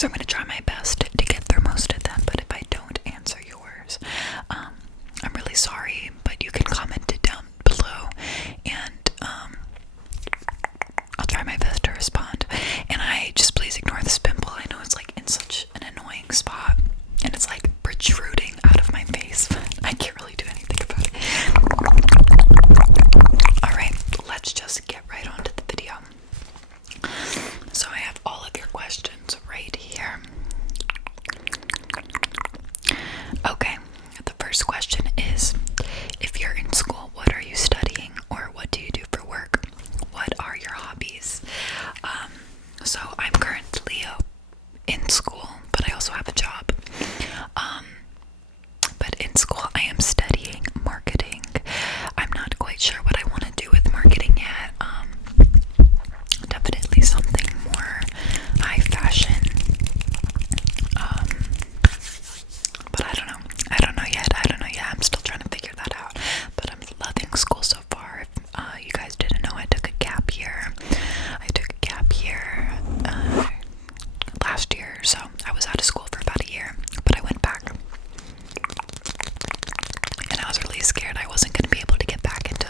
So I'm going to try my best to get through most of them, but if I don't answer yours, I'm really sorry, but you can comment it down below, and I'll try my best to respond. And just please ignore this pimple. I know it's like in such an annoying spot, and it's like protruding out of my face, but I can't really do anything about it. Alright, let's just get right on to the video. So I have all of your questions right here. Okay, the first question is, if you're in school, what are you studying, or what do you do for work? What are your hobbies? So I'm currently in school, but I also have a job. But in school I am studying marketing. I'm not quite sure what I want to do with marketing yet. Definitely something more high fashion. But I don't know. I don't know yet. I'm still trying to figure that out. But I'm loving school so far. If you guys didn't know, I took a gap year. Last year, so I was out of school for about a year, but I went back. And I was really scared I wasn't going to be able to get back into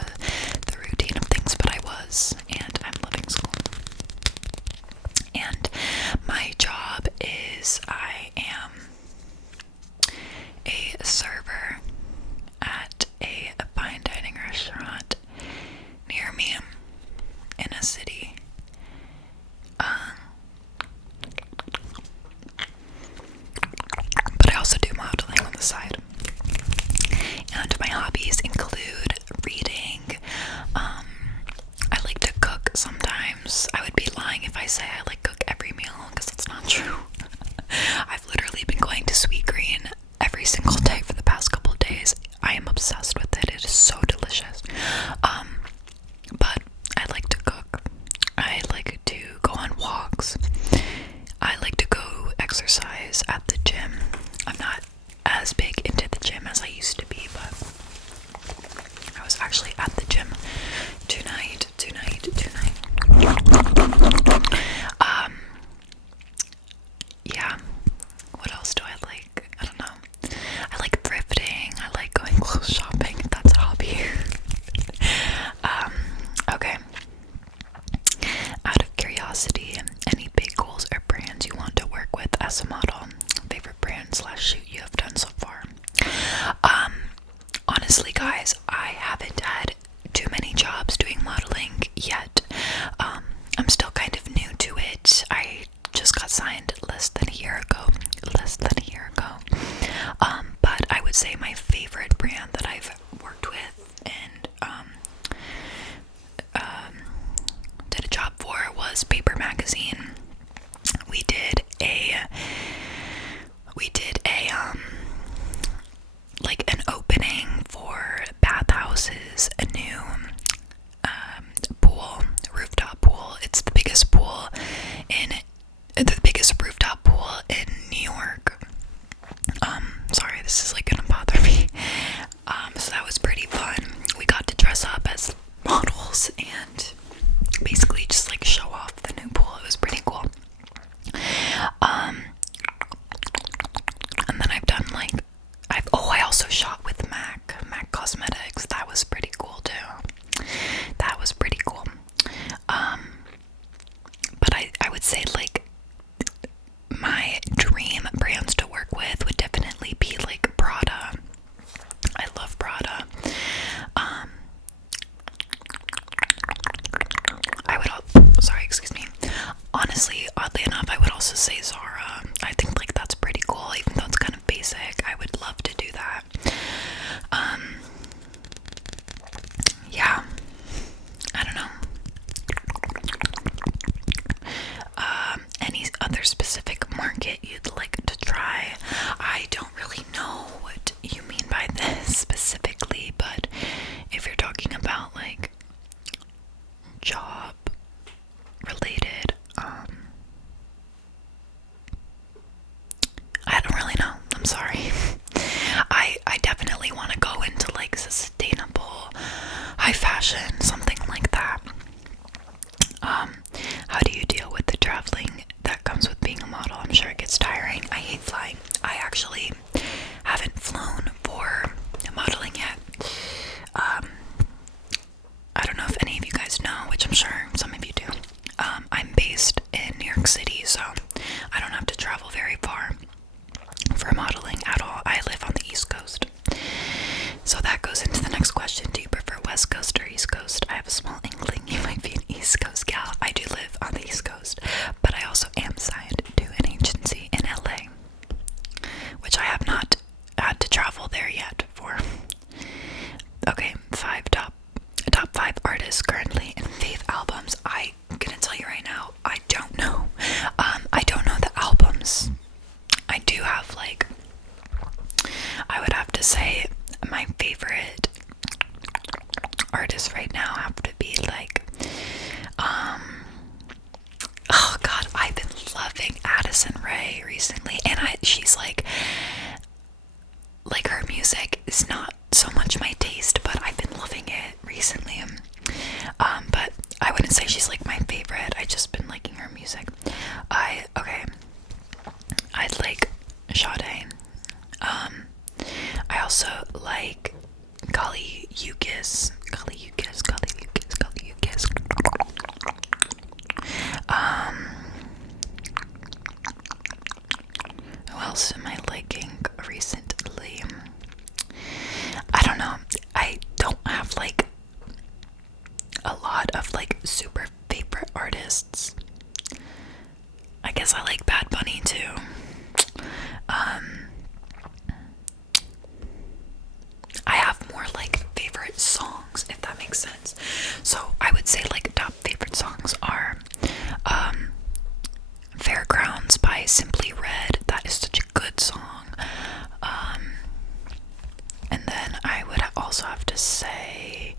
the routine of things, but I was, and I'm loving school. And my job is, I am a server at a fine dining restaurant near me in a city. But I also do modeling on the side. And my hobbies include reading. I like to cook sometimes. I would be lying if I say I like cook every meal, because that's not true. I've literally been going to Sweet Green every single day for the past couple of days. I am obsessed with it. It is so delicious. But I like to cook. I like to go on walks. I like to go exercise at the gym. I'm not as big into the gym as I used to be, but I was actually at the gym tonight. Yeah. What else do I like? I don't know. I like thrifting. I like going clothes shopping. That's a hobby. Okay. Out of curiosity, any big goals or brands you want to work with as a model? Favorite brand/shoot you have done so far? Honestly, guys, I haven't had too many jobs doing modeling yet. I'm still kind of new to it. I just got signed less than a year ago. But I would say my favorite brand that I've worked with and did a job for was Paper Magazine. We did a like an opening for bathhouses, a new pool, rooftop pool. It's the biggest rooftop pool in New York. Sorry, this is like gonna bother me. So that was pretty fun. We got to dress up as models and basically just like show off the new pool. It was pretty cool. And then I've done like I also shot with MAC Cosmetics. That was pretty cool too. But I would say like my dream brands to work with would definitely be like Prada. I love Prada. Excuse me. Honestly, oddly enough, I would also say Zara. I think like that's pretty cool, even though it's kind of basic. I would love to do that. Yeah. I don't know. Any other specific market you'd like to try? I don't really know what you mean by this specifically, but if you're talking about like job related, I don't really know. I'm sorry. I definitely want to go into like sustainable, high fashion, something like that. How do you deal with the traveling that comes with being a model? I'm sure it gets So that goes into the next question. Do you prefer West Coast or East Coast? I have a small inkling you might be an East Coast gal. I do live on the East Coast, but I also am signed to an agency in LA, which I have not had to travel there yet for. Okay, top five artists currently and fave albums. I'm gonna tell you right now, I don't know. I don't know the albums. I do have like, I would have to say my favorite artists right now have to be like, oh god, I've been loving Addison Rae recently, and she's like her music is not so much my taste, but I've been loving it recently. But I wouldn't say she's like my favorite. I just been liking her music. I like Sade. I also like Kali Uchis. Who else am I liking recently? I don't know. I don't have like a lot of like super favorite artists. I guess I like Bad Bunny too. I have more like favorite songs, if that makes sense. So I would say like top favorite songs are Fairgrounds by Simply Red. That is such a good song. And then I would also have to say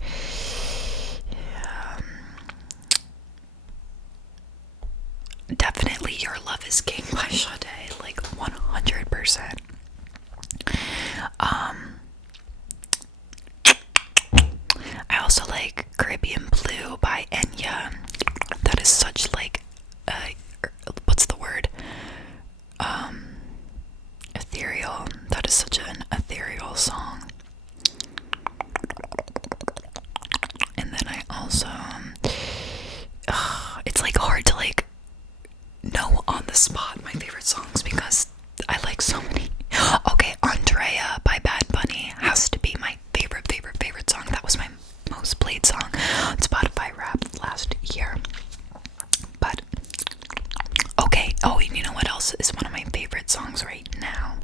definitely Your Love Is King by Sade, like 100%. I also like Caribbean Blue by Enya. That is such like what's the word? Ethereal. That is such an ethereal song. And then I also it's like hard to like know on the spot my favorite songs because I like so many. Okay, Andrea by Bad Bunny has to be my favorite song. That was my most played song on Spotify Wrapped last year. But okay, oh, and you know what else is one of my favorite songs right now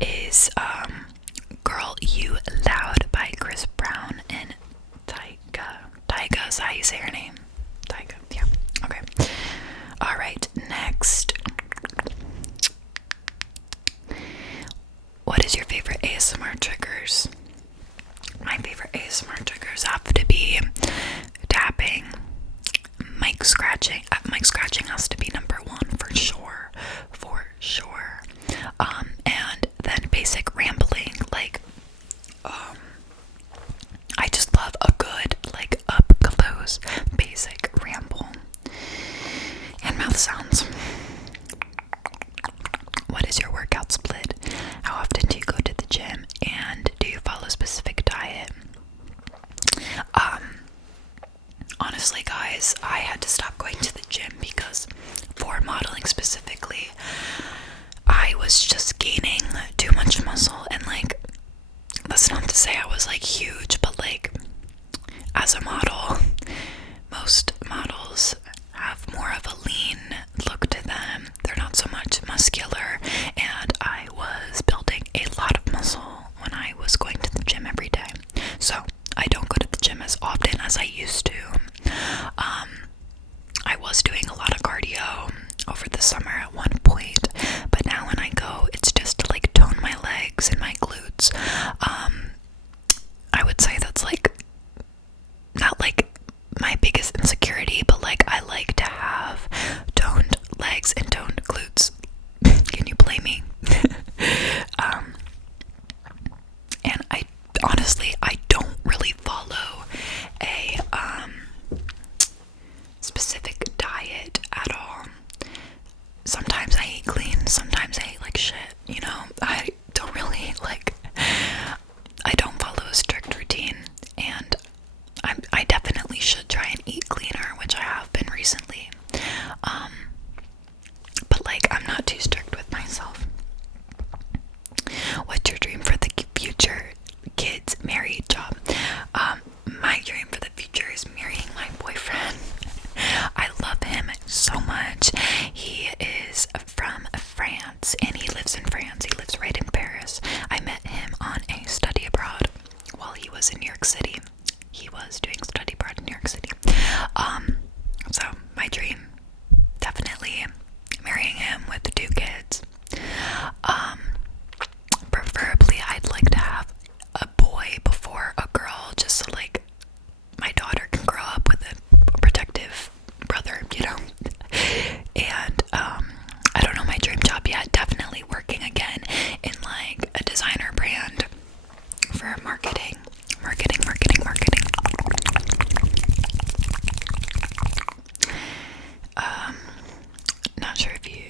is Girl You Loud by Chris Brown and Tyga is how you say her name. Tyga, yeah. Okay. Alright, next. What is your favorite ASMR triggers? My favorite ASMR triggers have to be tapping, mic scratching. Mic scratching has to be number one for sure. And then basic rambling, like, I just love a good, like, up close, basic ramble. And mouth sounds. What is your workout split? How often do you go to the gym? And do you follow a specific diet? Honestly, guys, I had to stop going to the gym because for modeling specifically, I was just gaining too much muscle, and like, that's not to say I was like huge, but like, as a model, most models have more of a lean look to them. They're not so much muscular, and I was building a lot of muscle when I was going to the gym every day. So I don't go to the gym as often as I used to. I was doing a lot of cardio over the summer at one point, but now when I go, it's just to like tone my legs and my glutes. I would say that's like not like married job. My dream for the future is marrying my boyfriend. I love him so much. He is from France and he lives in France. He lives right in Paris. I met him on a study abroad while he was in New York City. He was doing study abroad in New York City. So my dream, definitely marrying him with 2 kids. Preferably I'd like to have a boy before a girl, just so like my daughter can grow up with a protective brother, you know. And I don't know my dream job yet. Definitely working again in like a designer brand for marketing. Not sure if you.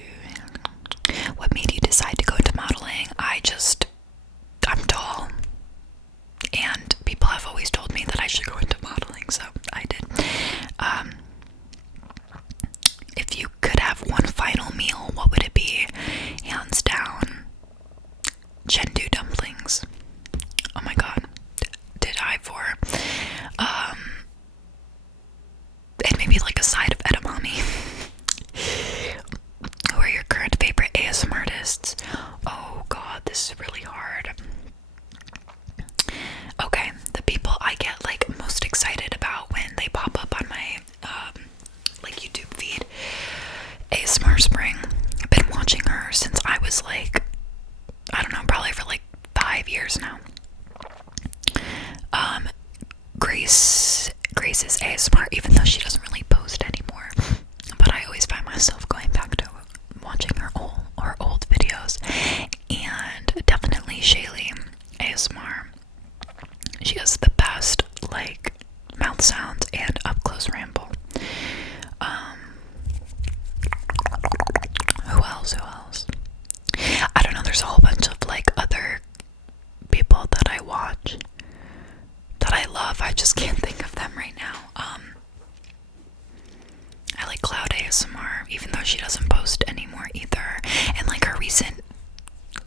What made you decide to go into modeling? I'm tall, and people have always told me that I should go into modeling, so I did. If you could have one final meal, what would it be? Hands down, Chengdu dumplings. Oh my god, did I for and maybe like a side of edamame. Who are your current favorite ASMR artists? Oh god, this is really hard. Okay, the people I get like most excited about when they pop up on my like YouTube feed. ASMR Spring. I've been watching her since I was like, I don't know, probably for like 5 years now. Grace's ASMR, even though she doesn't really post anymore, but I always find myself going back to watching her old videos. And definitely Shaylee ASMR. She has the best like mouth sounds and up close ramble. Who else? I don't know, there's a whole bunch of like other people that I watch that I love. I just can't think of them right now. I like Cloud ASMR, even though she doesn't post anymore either. And like her recent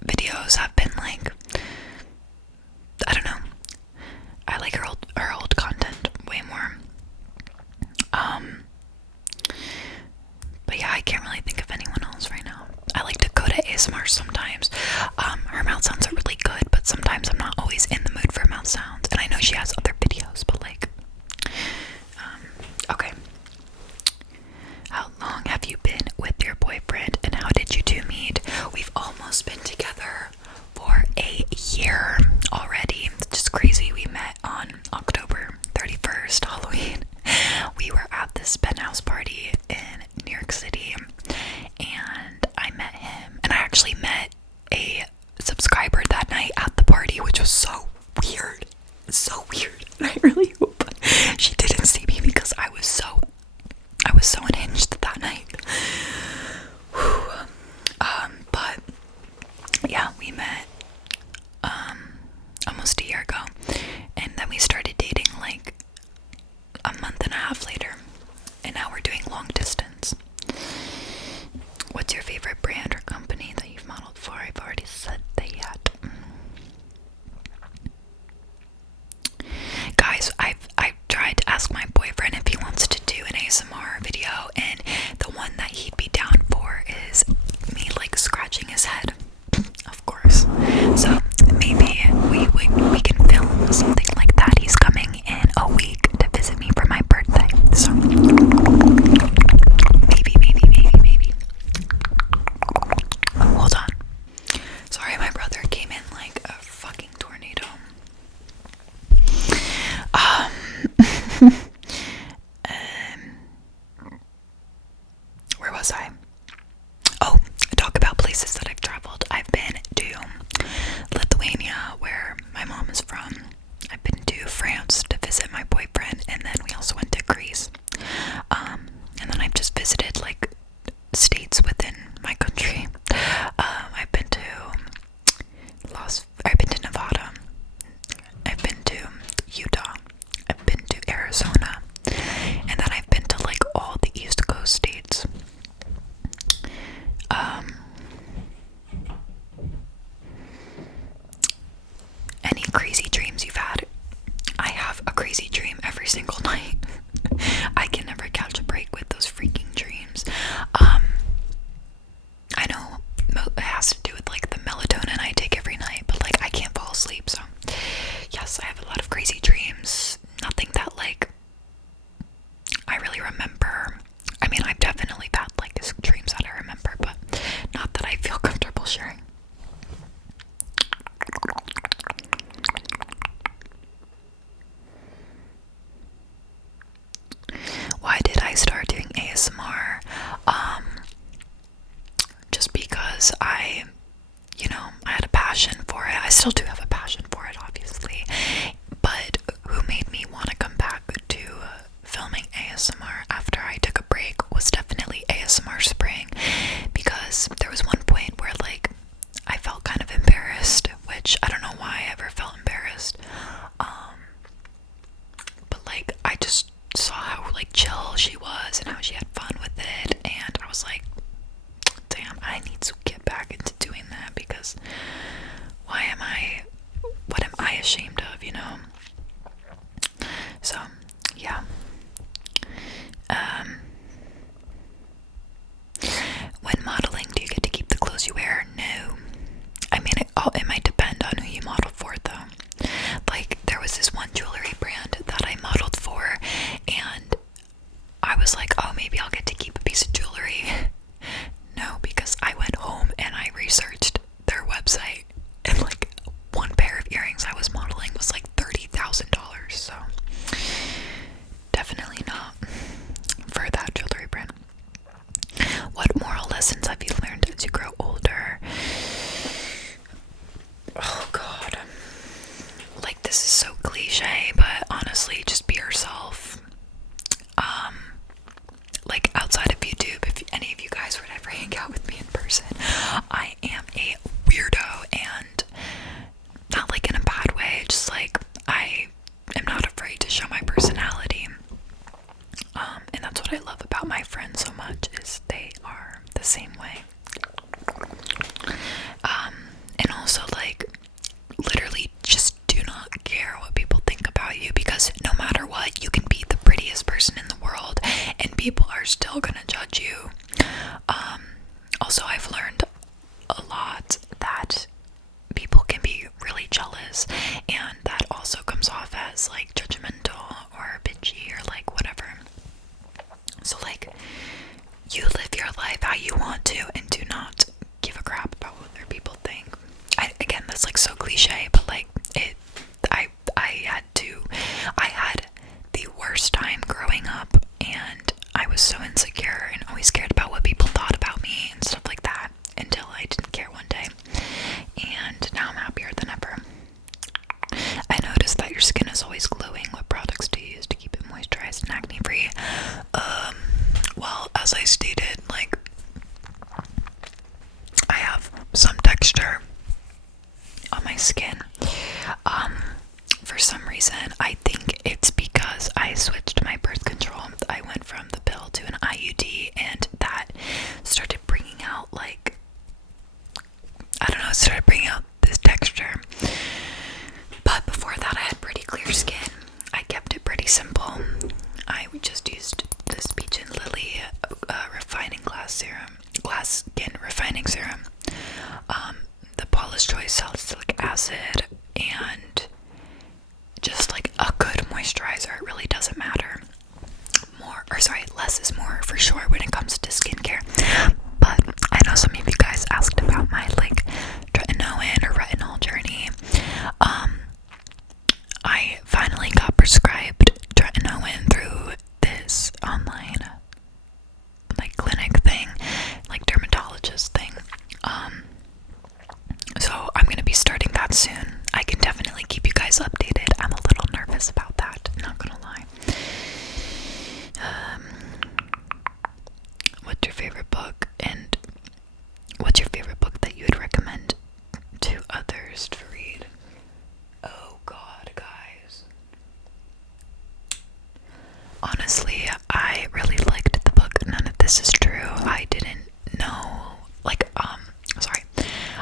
videos have been like, I don't know. I like her old content way more. But yeah, I can't really think of anyone else right now. I like Dakota ASMR sometimes. Her mouth sounds are really good, but sometimes I'm not always in the mood for mouth sounds. And I know she has other videos, but like, okay. How long have you been with your boyfriend and how did you 2 meet? We've almost been together for a year already. It's just crazy. We met on October 31st, Halloween. We were at this penthouse party in New York City and I met him, and I actually met a subscriber that night at the party, which was so weird. So weird. like, I just saw how like chill she was and how she had fun with it, and I was like, damn, I need to get back into doing that, because what am I ashamed of, you know? So, yeah. When modeling, do you get to keep the clothes you wear? No. I mean, it might depend on who you model for, though. Like, there was this one jewelry brand that I modeled for, and I was like, oh, maybe I'll get to keep a piece of jewelry. No, because I went home and I researched their website, and like one pair of earrings I was modeling was like $30,000, so definitely not for that jewelry brand. What moral lessons have you learned as you grow older? Oh god. Like, this is so cliche, but honestly, just be yourself. Like, outside of YouTube, if any of you guys would ever hang out with me in person, I am a weirdo, and not like in a bad way, just like I am not afraid to show my personality. And that's what I love about my friends so much, is they are the same way. And also, like, literally just do not care what people think about you, because no matter what, you can be the prettiest person in the world and people are still gonna judge you. Also, I've learned a lot that people can be really jealous, and that also comes off as like judgmental or bitchy or like whatever. So like, you live your life how you want to, and do not give a crap about what other people think. Again, that's like so cliche, but like I had the worst time growing up, and I was so insecure and always cared about what people thought about me and stuff like that, until I didn't care one day, and now I'm happier than ever. I noticed that your skin is always glowing. What products do you use to keep it moisturized and acne free? Well, as I stated, like, I have some texture on my skin. For some reason, I think it's because I switched my birth control. I went from the pill to an IUD, and that started bringing out, like, I don't know, it started bringing out this texture. But before that, I had pretty clear skin. I kept it pretty simple. I just used this Peach and Lily glass skin refining serum, the Paula's Choice salicylic acid, and just like a good moisturizer. It really doesn't matter. Less is more for sure when it comes to skincare. But I know some of you guys asked about my like tretinoin or retinol journey. I finally got prescribed tretinoin through this online like clinic thing, like dermatologist thing. So I'm gonna be starting that soon. I can definitely keep you guys updated. I'm a little nervous about that, not gonna lie. What's your favorite book, and what's your favorite book that you would recommend to others to read? Oh god, guys. Honestly, I really liked the book None of This Is True. I didn't know, like,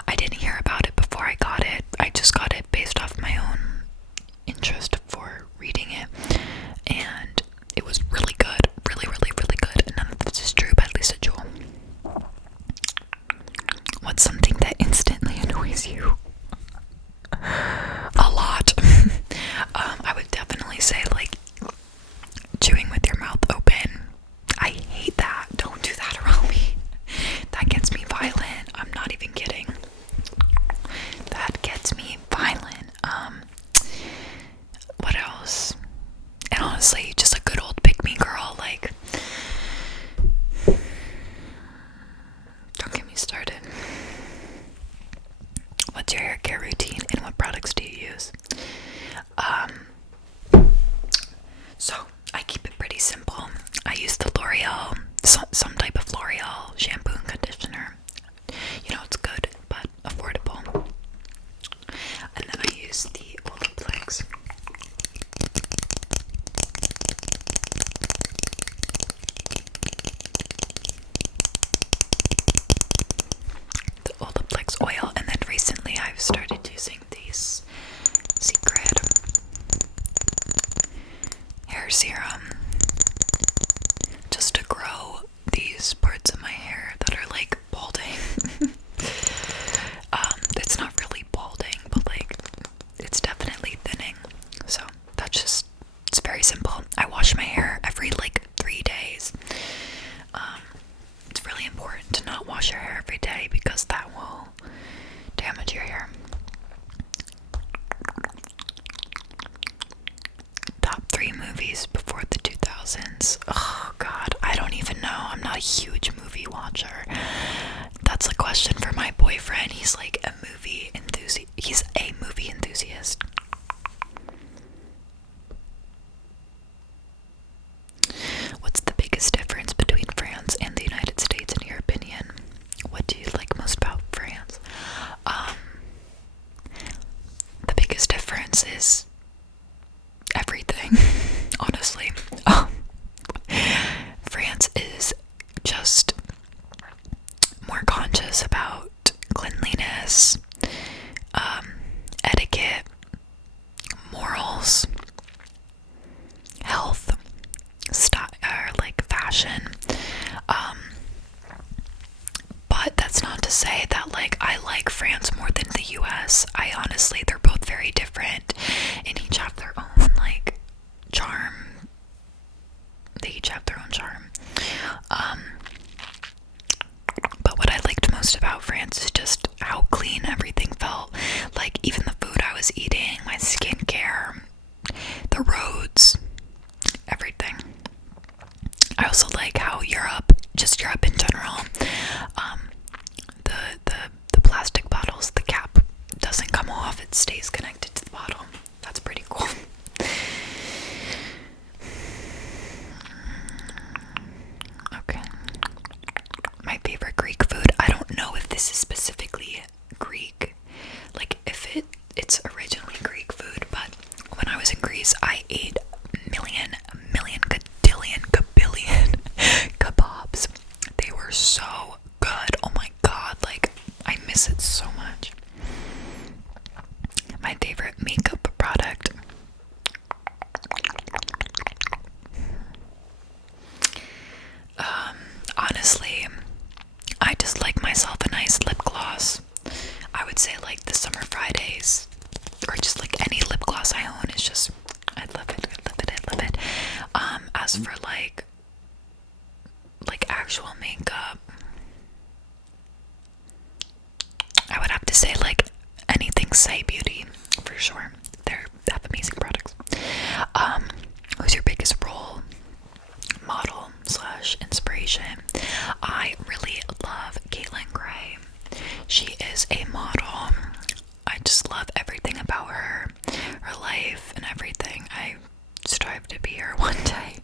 I didn't hear about it before I got it. I just got it based off my own interest for reading it, and it was really good. Really, really, really good. None of This Is True by Lisa Joel. What's something that instantly annoys you? A lot. I would definitely say, like, chewing with your mouth open. I hate that. Don't do that around me. That gets me violent. I'm not even kidding. That gets me violent. What else? And honestly, just a good old pick me girl, like, don't get me started. What's your hair care routine, and what products do you use? So I keep it pretty simple. I use the L'Oreal, some type of L'Oreal shampoo and conditioner. You know, it's good, but affordable. And then I use the Olaplex hair serum just to grow these parts of my hair that are like balding. It's not really balding, but like it's definitely thinning. So that's just, it's very simple. I wash my hair every like 3 days. It's really important to not wash your hair every day because that will damage your hair. Top 3 movies before the 2000s. Oh god, I don't even know. I'm not a huge movie watcher. That's a question for my boyfriend. He's like a movie enthusiast. He's a movie enthusiast. What's the biggest difference between France and the United States in your opinion? What do you like most about France? The biggest difference is everything, honestly. France is just more conscious about cleanliness, etiquette, morals, health, style, like fashion. But that's not to say that like I like France more than the US. I honestly, they're both very different and each have their own like charm. They each have their own charm. But what I liked most about France is just how clean everything felt. Like even the food I was eating, my skincare, the roads, everything. I also like how Europe, just Europe in general, the plastic bottles, the cap doesn't come off, it stays connected to the bottle. That's pretty cool. Okay. My favorite Greek food. I don't know if this is specifically Greek, like if it's originally Greek food, but when I was in Greece, I ate million, gadillion, kabillion kebabs. They were so good. Oh my god, like I miss it so much. My favorite makeup product. Honestly, I just like myself a nice lip gloss. I would say like the Summer Fridays, or just like any lip gloss I own is just, I love it, I love it, I love it. As for like actual makeup, I would have to say like anything Say Beauty for sure. They have amazing products. Who's your biggest role model / inspiration? I really love Caitlin Gray. She is a model. I just love everything about her life and everything. I strive to be her one day.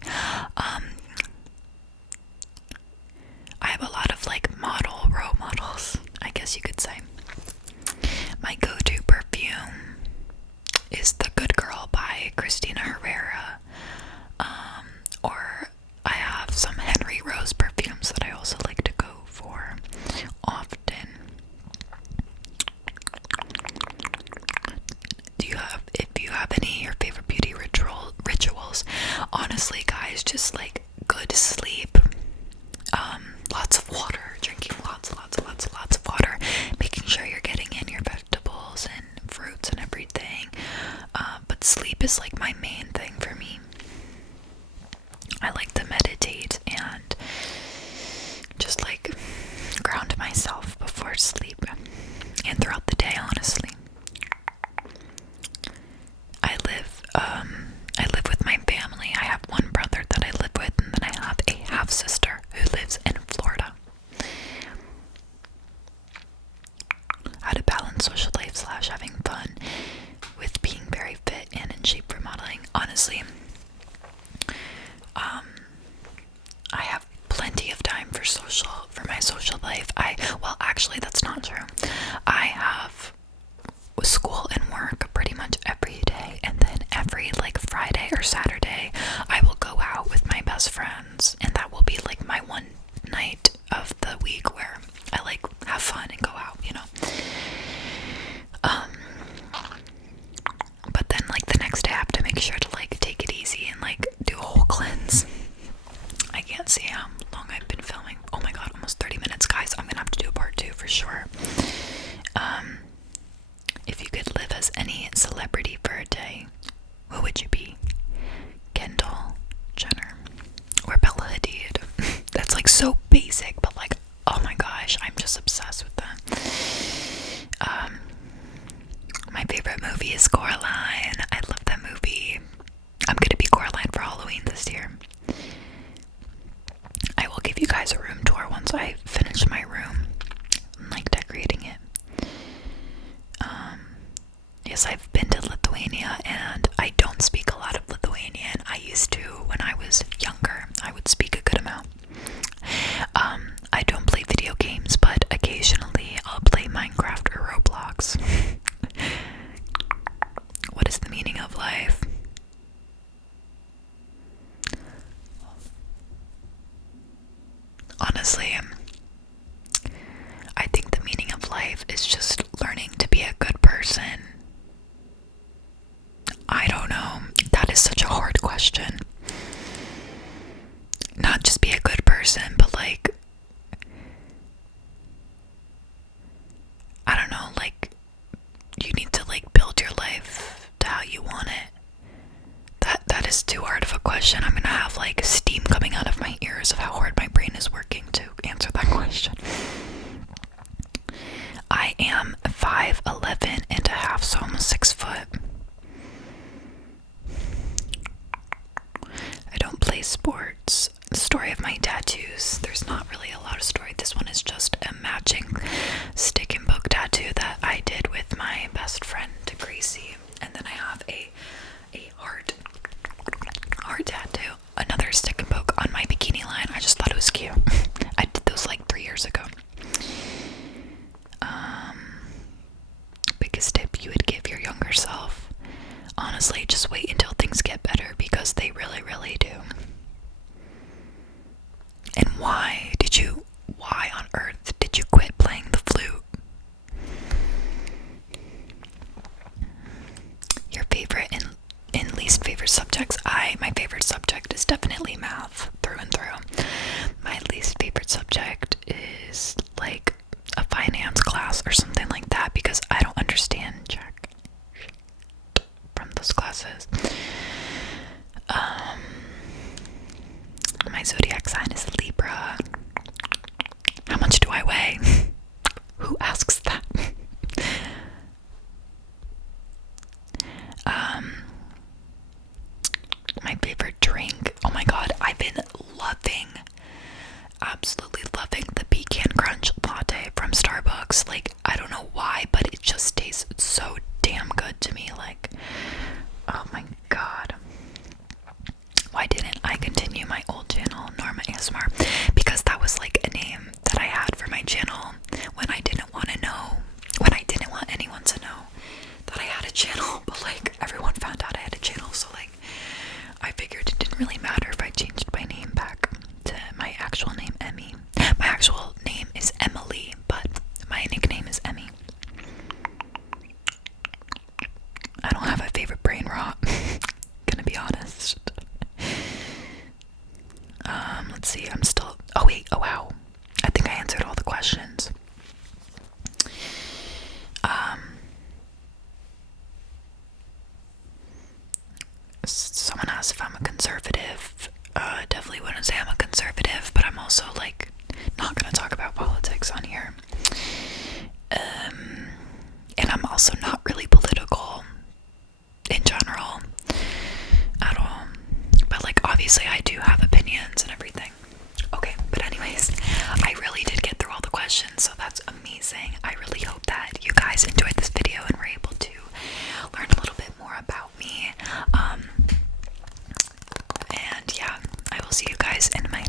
I have a lot of like role models, I guess you could say. My go-to perfume is the Good Girl by Christina Herrera. Or I have some Henry Rose perfumes that I also like to go for often. If you have any your favorite beauty rituals, honestly guys, just like good sleep, lots of water, drinking lots of water, making sure you're getting in your vegetables and fruits and everything. But sleep is like my main thing for me. I like to meditate and just like ground myself before sleep and throughout the day, honestly. I live with my family. I have one brother that I live with, and then I have a half sister who lives in Florida. How to balance social life / having fun with being very fit and in shape for modeling. Honestly, I have plenty of time for my social life. Well, actually, that's not true. I have school and work pretty much every day, and then every like Friday or Saturday, I will go out with my best friends, and that will be like my one night of the week where I like have fun and go out, you know. But then like the next day I have to make sure to like take it easy and like do a honestly, I think the meaning of life is just learning to be a good person. I don't know. That is such a hard question. Not just be a good person, but like, I don't know, like, you need to like build your life to how you want it. That is too hard of a question. I'm gonna have like steam coming out of my ears of how hard my brain is working to answer that question. I am 5'11" and a half, so almost 6 foot. I don't play sports. The story of my tattoos, there's not really a lot of story. This one is just a matching stick and poke tattoo that I did with my best friend Gracie. And then I have a heart tattoo, another stick and poke on my bikini line. I just thought it was cute. I did those like 3 years ago. Biggest tip you would give your younger self? Honestly, just wait until things get better, because they really, really do. And why on earth did you quit playing the flute? Your favorite and least favorite subjects? My favorite subject is definitely math, through and through. My least favorite subject is like a finance class or something like that, because I don't understand jack from those classes. My zodiac sign is Libra. How much do I weigh? Who asks that? My favorite drink. Oh my god, I've been absolutely loving the pecan crunch latte from Starbucks. Like, I don't know why, but it just tastes so damn good to me. Like, oh my god. Why didn't I continue my old channel, Norma ASMR? Because that was like a name that I had for my channel when I didn't want anyone to know that I had a channel, but like everyone found out I had a channel, so like I figured it didn't really matter if I changed my name back to my actual name, Emmy. My actual name is Emily, but my nickname is Emmy. I don't have a favorite brain rot, gonna be honest. Let's see, oh wow, I think I answered all the questions. Someone asked if I'm a conservative. Definitely wouldn't say I'm a conservative, but I'm also like not gonna talk about politics on here. And I'm also not really political in general at all. But like obviously I do have opinions and everything. Okay, but anyways, I really did get through all the questions, so that's amazing. I really hope that you guys enjoyed this video and were able to learn a little bit more about me. And yeah, I will see you guys in my